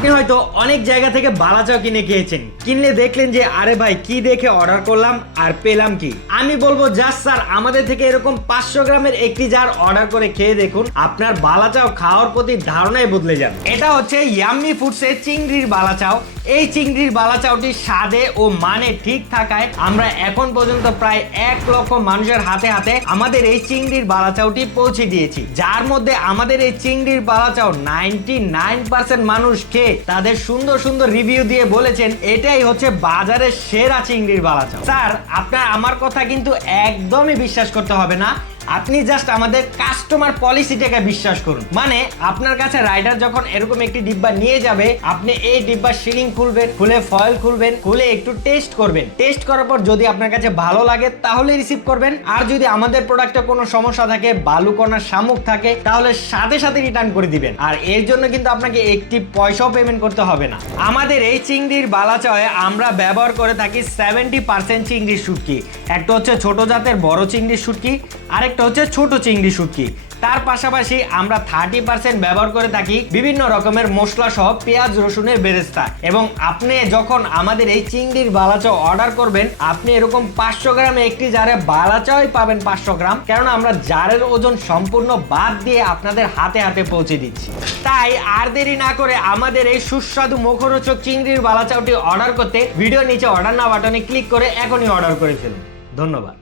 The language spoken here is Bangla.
আপনি হয়তো অনেক জায়গা থেকে বালাচাও কিনে খেয়েছেন, কিনলে দেখলেন যে আরে ভাই কি দেখে অর্ডার করলাম আর পেলাম কি। আমি বলবো জাস্ট স্যার আমাদের থেকে এরকম 500 গ্রামের একটি জার অর্ডার করে খেয়ে দেখুন, আপনার বালাচাও খাওয়ার প্রতি ধারণাই বদলে যাবে। এটা হচ্ছে ইয়াম্মি ফুডসের চিংড়ির বালাচাও। এই চিংড়ির বালাচাওটি স্বাদে ও মানে ঠিক থাকায় আমরা এখন পর্যন্ত প্রায় 1 লক্ষ মানুষের হাতে হাতে আমাদের এই চিংড়ির বালাচাওটি পৌঁছে দিয়েছি, যার মধ্যে আমাদের এই চিংড়ির বালাচাও 99% মানুষ খেয়ে তাদের সুন্দর সুন্দর রিভিউ দিয়ে বলেছেন এটাই হচ্ছে বাজারের সেরা চিংড়ির বালাচাও। স্যার আপনার আমার কথা কিন্তু একদমই বিশ্বাস করতে হবে না, আপনি জাস্ট আমাদের কাস্টমার পলিসিটাকে বিশ্বাস করুন। মানে আপনার কাছে রাইডার যখন এরকম একটি ডিব্বা নিয়ে যাবে, আপনি এই ডিব্বার সিলিং খুলবেন, খুলে ফয়েল খুলবেন, খুলে একটু টেস্ট করবেন। টেস্ট করার পর যদি আপনার কাছে ভালো লাগে তাহলে রিসিভ করবেন, আর যদি আমাদের প্রোডাক্টে কোনো সমস্যা থাকে, বালুকণা শামুক থাকে, তাহলে সাথে সাথে রিটার্ন করে দিবেন। আর এর জন্য কিন্তু আপনাকে একটি পয়সাও পেমেন্ট করতে হবে না। আমাদের এই চিংড়ির বালাচাওয়ে আমরা ব্যবহার করে থাকি 70% চিংড়ির শুটকি। একটা হচ্ছে ছোট জাতের বড় চিংড়ির শুটকি, আরেকটা হচ্ছে ছোট চিংড়ি শুটকি। তার পাশাপাশি আমরা 30% ব্যবহার করে থাকি বিভিন্ন রকমের মশলা সহ পেঁয়াজ রসুনের বেরেস্তা। এবং আপনি যখন আমাদের এই চিংড়ির বালাচাও অর্ডার করবেন, আপনি এরকম 500 গ্রামে একটি জারে বালাচাওই পাবেন 500 গ্রাম, কারণ আমরা জারের ওজন সম্পূর্ণ বাদ দিয়ে আপনাদের হাতে হাতে পৌঁছে দিচ্ছি। তাই আর দেরি না করে আমাদের এই সুস্বাদু মুখরোচক চিংড়ির বালাচাওটি অর্ডার করতে ভিডিও নিচে অর্ডার নাও বাটনে ক্লিক করে এখনই অর্ডার করে ফেলুন। ধন্যবাদ।